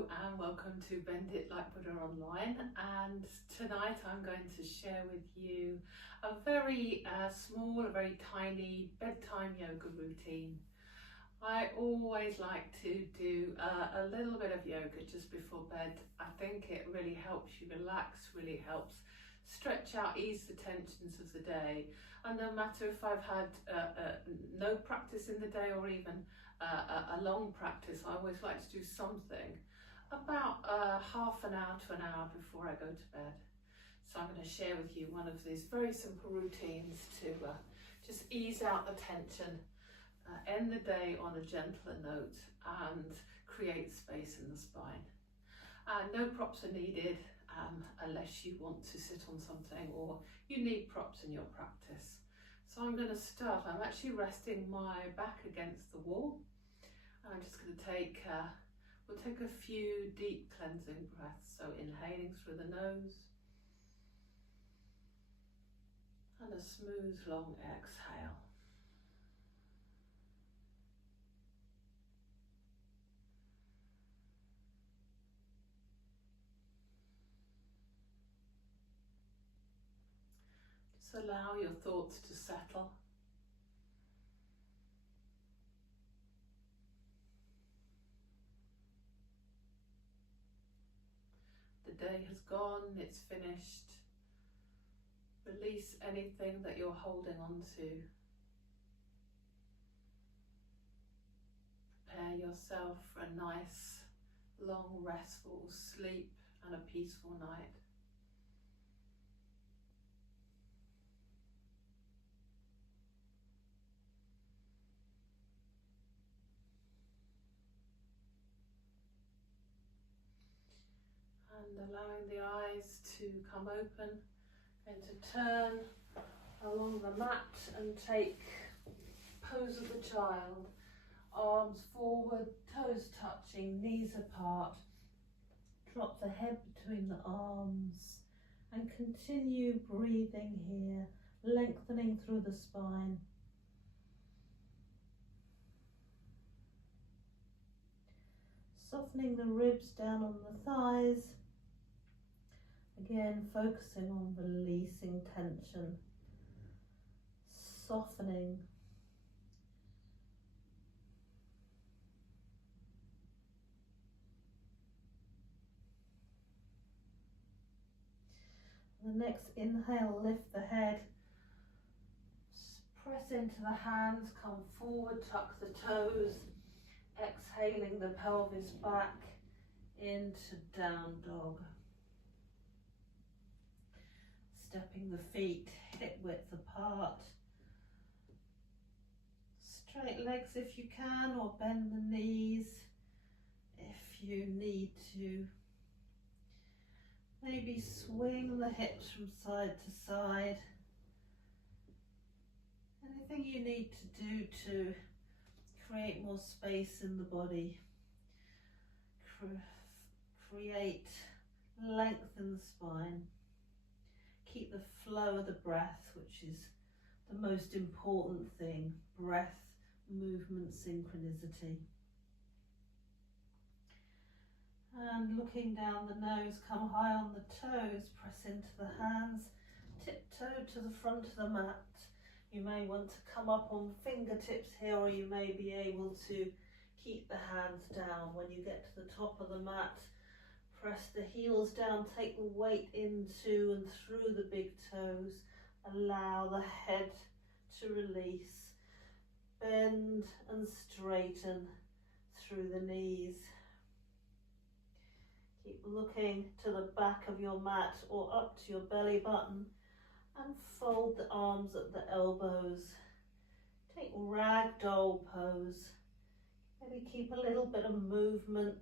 Hello and welcome to Bend It Like Buddha Online, and tonight I'm going to share with you a very small, a very tiny bedtime yoga routine. I always like to do a little bit of yoga just before bed. I think it really helps you relax, really helps stretch out, ease the tensions of the day. And no matter if I've had no practice in the day or even a long practice, I always like to do something about half an hour to an hour before I go to bed. So I'm going to share with you one of these very simple routines to just ease out the tension, end the day on a gentler note, and create space in the spine. No props are needed unless you want to sit on something or you need props in your practice. So I'm going to start. I'm actually resting my back against the wall. I'm just going to we'll take a few deep cleansing breaths. So inhaling through the nose and a smooth long exhale. Just allow your thoughts to settle. The day has gone, it's finished. Release anything that you're holding on to. Prepare yourself for a nice, long, restful sleep and a peaceful night. And allowing the eyes to come open, and to turn along the mat and take pose of the child. Arms forward, toes touching, knees apart. Drop the head between the arms and continue breathing here, lengthening through the spine. Softening the ribs down on the thighs. Again, focusing on releasing tension, softening. The next inhale, lift the head, press into the hands, come forward, tuck the toes, exhaling the pelvis back into down dog. Stepping the feet hip width apart. Straight legs if you can, or bend the knees if you need to. Maybe swing the hips from side to side. Anything you need to do to create more space in the body. Create length in the spine. Keep the flow of the breath, which is the most important thing. Breath, movement, synchronicity. And looking down the nose, come high on the toes, press into the hands, tiptoe to the front of the mat. You may want to come up on fingertips here, or you may be able to keep the hands down. When you get to the top of the mat, press the heels down, take the weight into and through the big toes. Allow the head to release. Bend and straighten through the knees. Keep looking to the back of your mat or up to your belly button, and fold the arms at the elbows. Take ragdoll pose. Maybe keep a little bit of movement.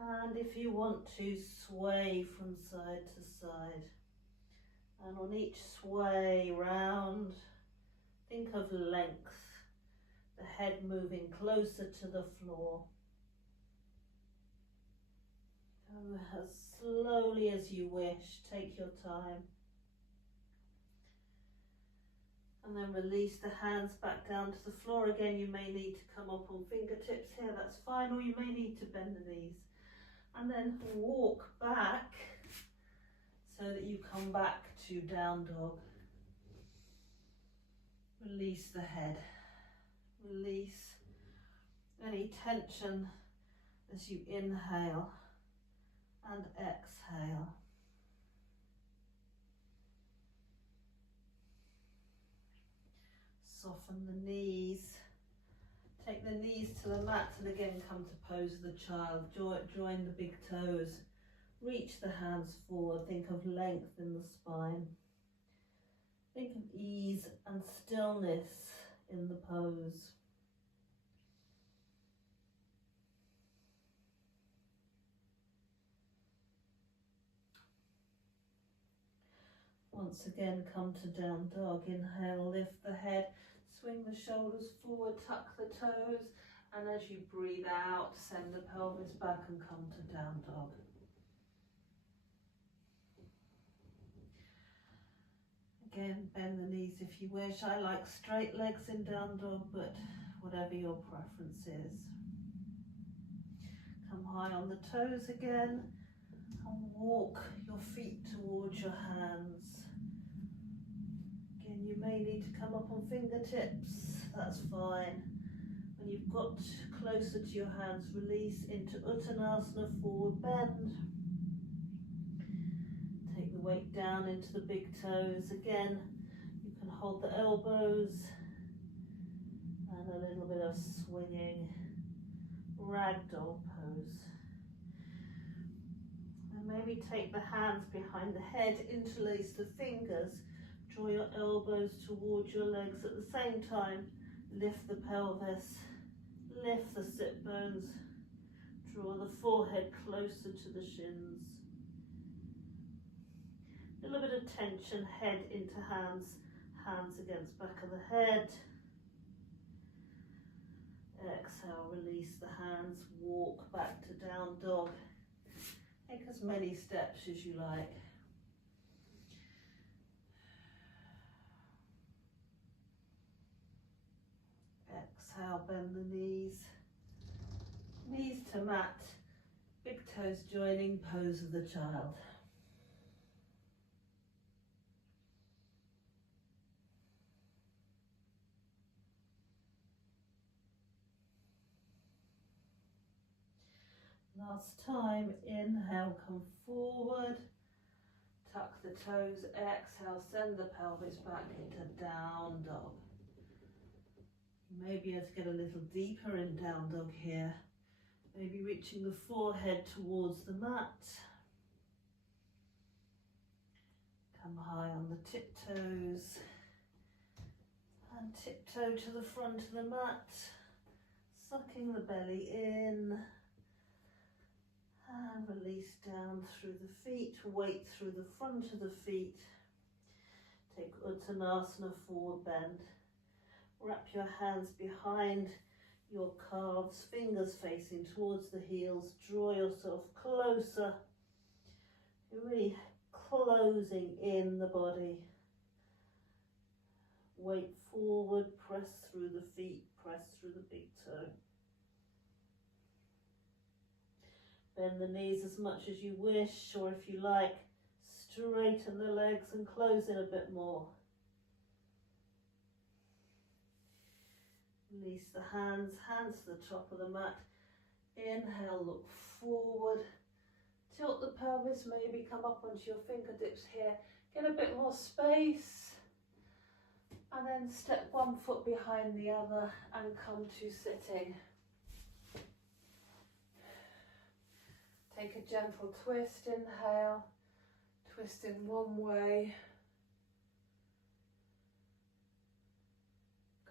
And if you want to, sway from side to side. And on each sway round, think of length. The head moving closer to the floor. Go as slowly as you wish. Take your time. And then release the hands back down to the floor. Again, you may need to come up on fingertips here, that's fine, or you may need to bend the knees. And then walk back so that you come back to down dog. Release the head. Release any tension as you inhale and exhale. Soften the knees. Take the knees to the mat and again come to pose of the child. Join the big toes. Reach the hands forward. Think of length in the spine. Think of ease and stillness in the pose. Once again, come to down dog. Inhale, lift the head. Swing the shoulders forward, tuck the toes, and as you breathe out, send the pelvis back and come to down dog. Again, bend the knees if you wish. I like straight legs in down dog, but whatever your preference is. Come high on the toes again, and walk your feet towards your hands. You may need to come up on fingertips, that's fine. When you've got closer to your hands, release into Uttanasana, forward bend. Take the weight down into the big toes. Again, you can hold the elbows and a little bit of swinging ragdoll pose. And maybe take the hands behind the head, interlace the fingers. Draw your elbows towards your legs at the same time. Lift the pelvis, lift the sit bones. Draw the forehead closer to the shins. A little bit of tension, head into hands, hands against back of the head. Exhale, release the hands, walk back to down dog. Take as many steps as you like. Exhale, bend the knees, knees to mat, big toes joining, pose of the child. Last time, inhale, come forward, tuck the toes, exhale, send the pelvis back into down dog. You may be able to get a little deeper in down dog here, maybe reaching the forehead towards the mat. Come high on the tiptoes and tiptoe to the front of the mat, sucking the belly in. And release down through the feet, weight through the front of the feet. Take Uttanasana, forward bend. Wrap your hands behind your calves, fingers facing towards the heels. Draw yourself closer. You're really closing in the body. Weight forward, press through the feet, press through the big toe. Bend the knees as much as you wish, or if you like, straighten the legs and close in a bit more. Release the hands, hands to the top of the mat. Inhale, look forward. Tilt the pelvis, maybe come up onto your fingertips here. Get a bit more space. And then step one foot behind the other and come to sitting. Take a gentle twist, inhale, twist in one way.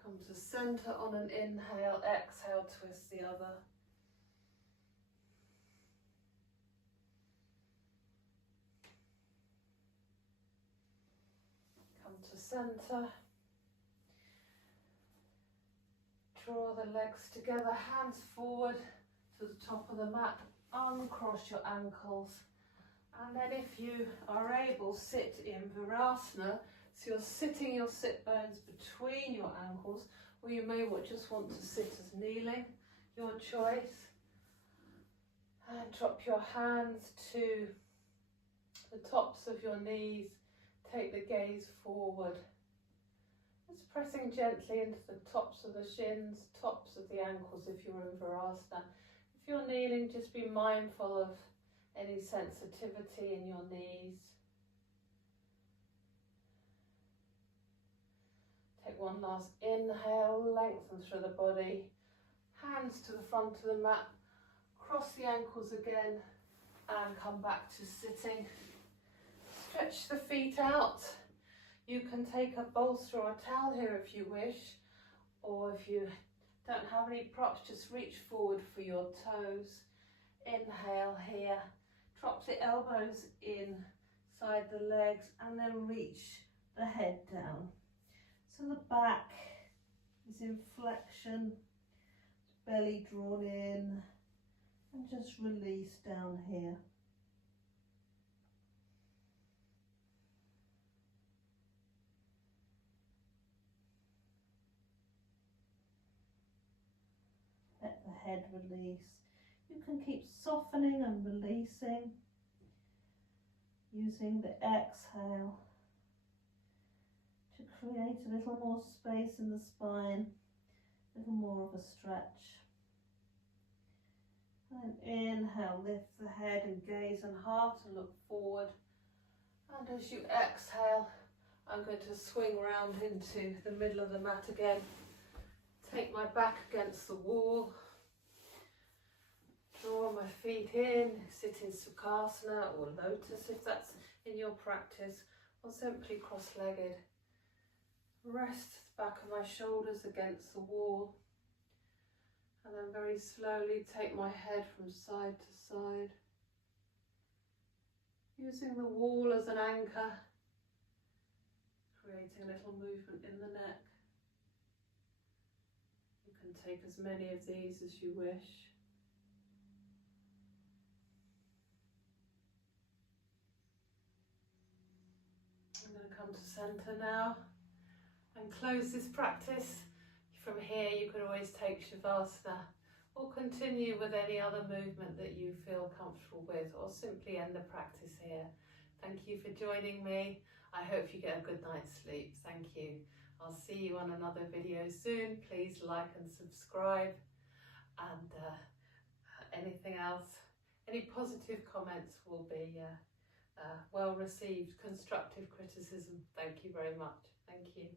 Come to center on an inhale, exhale, twist the other. Come to center. Draw the legs together, hands forward to the top of the mat. Uncross your ankles, and then if you are able, sit in Virasana, So you're sitting your sit bones between your ankles, or you may just want to sit as kneeling, your choice. And drop your hands to the tops of your knees. Take the gaze forward. Just pressing gently into the tops of the shins, tops of the ankles if you're in Virasana. If you're kneeling, just be mindful of any sensitivity in your knees. Take one last inhale, lengthen through the body. Hands to the front of the mat. Cross the ankles again and come back to sitting. Stretch the feet out. You can take a bolster or a towel here if you wish, or if you don't have any props, just reach forward for your toes. Inhale here. Drop the elbows inside the legs and then reach the head down. So the back is in flexion, belly drawn in, and just release down here. Let the head release. You can keep softening and releasing, using the exhale to create a little more space in the spine, a little more of a stretch. And inhale, lift the head and gaze and heart and look forward. And as you exhale, I'm going to swing round into the middle of the mat again. Take my back against the wall. Draw my feet in, sit in Sukhasana or Lotus if that's in your practice, or simply cross-legged. Rest the back of my shoulders against the wall. And then very slowly take my head from side to side, using the wall as an anchor, creating a little movement in the neck. You can take as many of these as you wish. I'm going to come to centre now and close this practice. From here you can always take Shavasana or continue with any other movement that you feel comfortable with, or simply end the practice here. Thank you for joining me. I hope you get a good night's sleep. Thank you. I'll see you on another video soon. Please like and subscribe, and anything else, any positive comments will be well received. Constructive criticism. Thank you very much. Thank you.